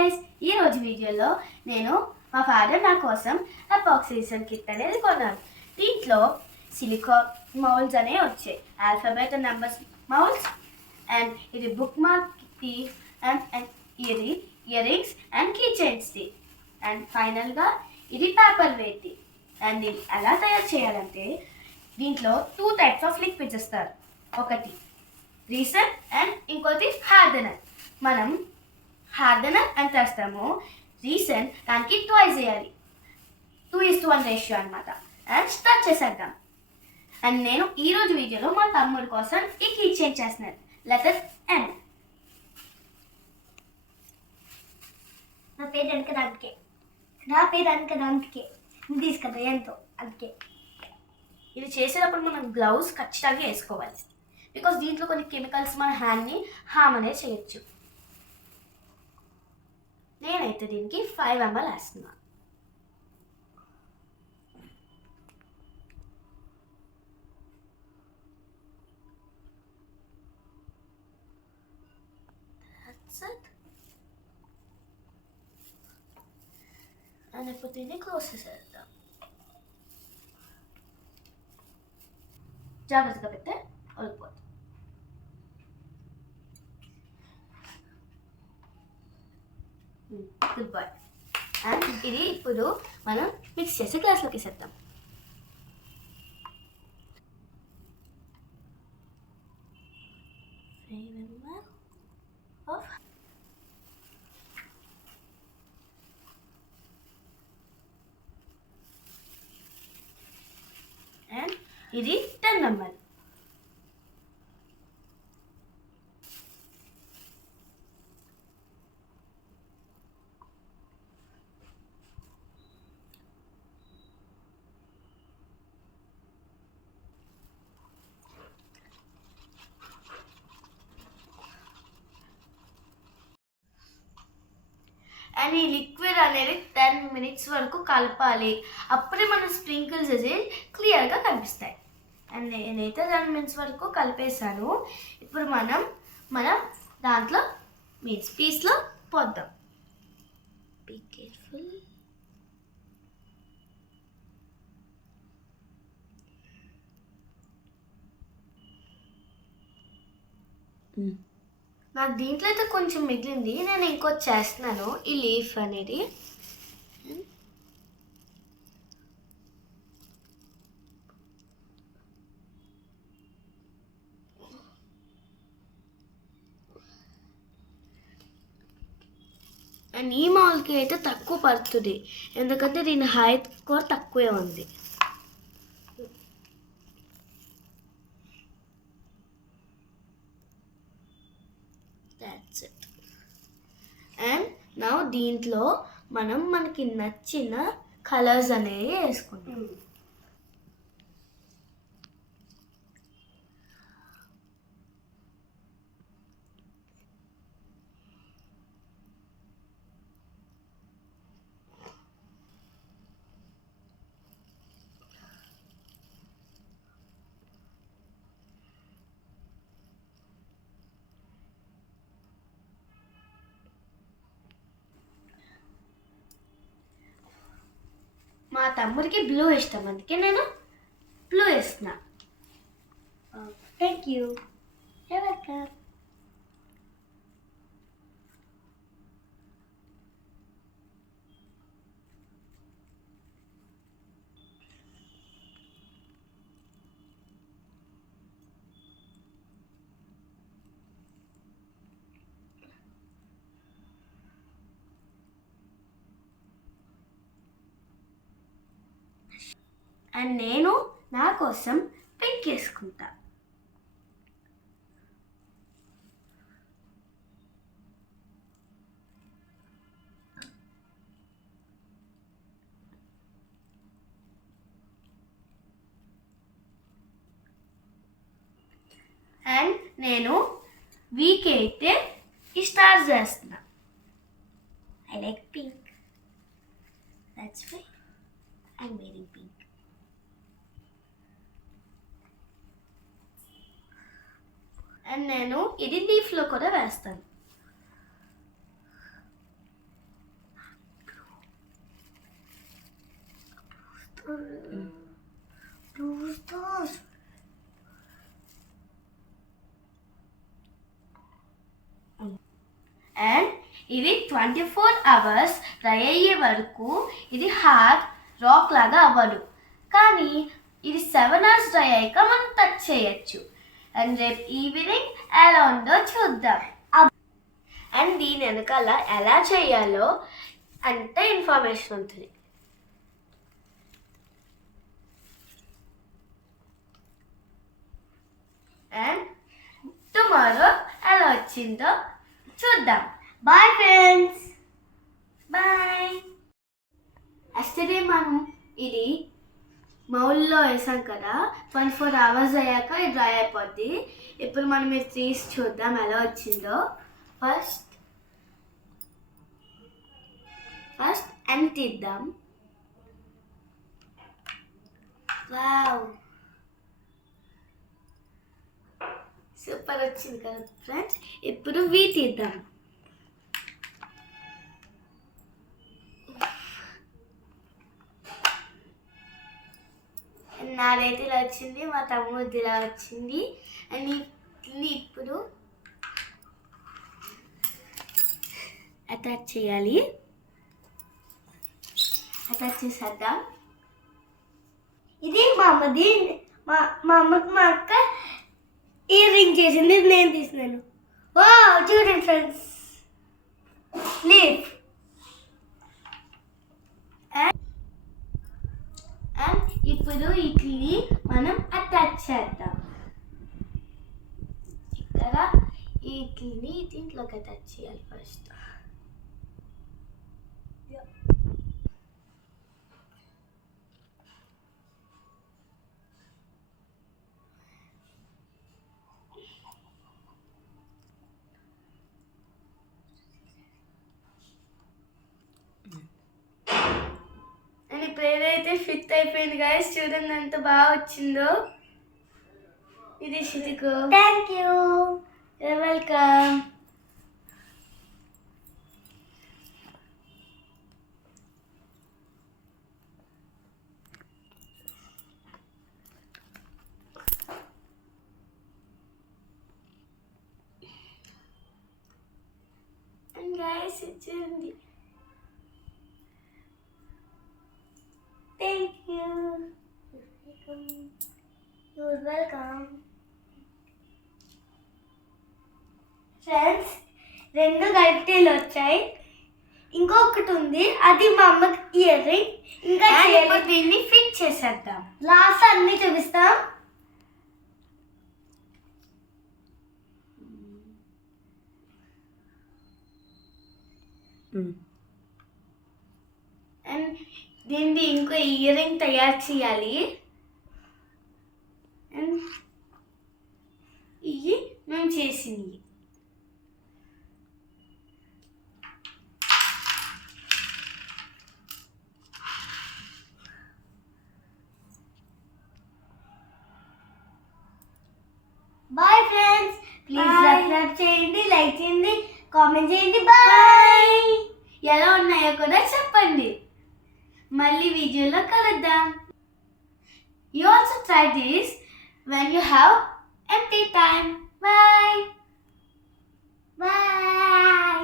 గైస్, ఈ రోజు వీడియోలో నేను మా ఫాదర్ నా కోసం అపాక్సిజన్ కిట్ అనేది కొన్నాను. దీంట్లో సిలికాన్ మౌల్డ్స్ అనేవి వచ్చాయి, alphabet and numbers moulds, and ఇది bookmarks and earrings and keychains ది, అండ్ ఫైనల్గా ఇది పేపర్ వెయిట్. అండ్ ఇది ఎలా తయారు చేయాలంటే దీంట్లో 2 types ఆఫ్ లిక్విడ్స్ ఇస్తారు. ఒకటి రీసెంట్ అండ్ ఇంకోటి హార్డనర్. మనం హార్డనర్ ఎంత వేస్తామో రీసెంట్ దానికి 2 వేయాలి. 2:1 రేషియో అనమాట. అండ్ స్టార్ట్ చేసేద్దాం. అండ్ నేను ఈరోజు వీడియోలో మా తమ్ముడి కోసం ఈ కీ చైన్ చేస్తున్నాను. Letter M. నా పేరు అనకదానికే తీసుకుంటా ఎంతో అందుకే. ఇది చేసేటప్పుడు మనం గ్లౌస్ ఖచ్చితంగా వేసుకోవాలి, బికాస్ దీంట్లో కొన్ని కెమికల్స్ మన హ్యాండ్ని హామ్ అనేది చేయొచ్చు. నేనైతే దీనికి 5 ml వేస్తున్నా. అండ్ ఇప్పుడు దీన్ని క్లోజ్ చేసేద్దాం. జాగ్రత్తగా పెడితే వెళ్ళిపోతుంది. Good bye. అండ్ ఇది ఇప్పుడు మనం మిక్స్ చేసి గ్లాస్లోకి వేసేద్దాం. అండ్ ఇది 10 ml. అండ్ ఈ లిక్విడ్ అనేది 10 minutes వరకు కలపాలి. అప్పుడే మన స్ప్రింకిల్స్ అనేది క్లియర్గా కనిపిస్తాయి. అండ్ నేనైతే 10 minutes వరకు కలిపేశాను. ఇప్పుడు మనం దాంట్లో పీస్లో పోద్దాం. Be careful. నాకు దీంట్లో అయితే కొంచెం మిగిలింది, నేను ఇంకోటి చేస్తున్నాను. ఈ లీఫ్ అనేది అండ్ ఈ మాల్కి అయితే తక్కువ పడుతుంది, ఎందుకంటే దీని హైట్ కూడా తక్కువే ఉంది. That's it. అండ్ నా దీంట్లో మనకి నచ్చిన కలర్స్ అనేవి వేసుకుంటాం. మా తమ్ముడికి బ్లూ ఇష్టం, అందుకే నేను బ్లూ వేస్తున్నా. Thank you. వెల్కమ్. అండ్ నేను నా కోసం పింక్ వేసుకుంటా. అండ్ నేను వీక్ అయితే ఈ స్టార్స్ వేస్తున్నా. I like pink, that's why I'm wearing pink. And నేను ఇది లీఫ్లో కూడా వేస్తాను. అండ్ ఇది 24 hours డ్రై అయ్యే వరకు ఇది హార్డ్ రాక్ లాగా అవ్వదు. కానీ ఇది 7 hours డ్రై అయ్యాక మనం టచ్ చేయొచ్చు. అండ్ రేపు ఈవినింగ్ ఎలా ఉందో చూద్దాం. అండ్ దీని వెనకాల ఎలా చేయాలో అంత ఇన్ఫర్మేషన్ ఉంటుంది. అండ్ టుమారో ఎలా వచ్చిందో చూద్దాం. Bye friends. బాయ్. ఎస్టర్డే మనం ఇది మౌల్లో వేసాం కదా, 24 hours అయ్యాక ఇది డ్రై అయిపోద్ది. ఇప్పుడు మనం ఇది తీసి చూద్దాం ఎలా వచ్చిందో. ఫస్ట్ ఎం తీద్దాం. వావ్, సూపర్ వచ్చింది కదా ఫ్రెండ్స్. ఇప్పుడు వి తీద్దాం. నాదైతే ఇలా వచ్చింది, మా తమ్ముడిది ఇలా వచ్చింది. అండ్ ఇప్పుడు అటాచ్ చేయాలి. అటాచ్ చేసేద్దాం. ఇది మా అమ్మది. మా అమ్మకి మా అక్క ఇయర్ రింగ్ చేసింది, ఇది నేను తీసినాను. వావ్, చూడండి ఫ్రెండ్స్. లీవ్. అండ్ ఇప్పుడు వీటిని మనం అటాచ్ చేద్దాం. ఇక్కడ వీటిని దీంట్లోకి అటాచ్ చేయాలి ఫస్ట్. అండ్ ఇప్పుడు ఏదైతే ఫిట్ అయిపోయింది గైస్, చూడండి ఎంత బాగా వచ్చిందో. ఇది శృతికు. Thank you. You're welcome. And guys, ఇచ్చింది. Thank you. You're welcome. Friends, 2 గరిటెలు వచ్చాయి. ఇంకొకటి ఉంది, అది మా అమ్మకి ఇయర్ రింగ్. ఇంకా ఇప్పుడు దీన్ని ఫిట్ చేసేద్దాం. లాస్ట్ అన్ని చూపిస్తాం. అండ్ దీన్ని ఇంకో ఇయర్ రింగ్ తయారు చేయాలి. అండ్ ఇవి మేము చేసింది. Bye friends. Please Bye. Subscribe చేయండి, లైక్ చేయండి, కామెంట్ చేయండి. బాయ్. ఎలా ఉన్నాయో కూడా చెప్పండి. మళ్ళీ వీడియోలో కలుద్దాం. You also try this when you have empty time. Bye. Bye.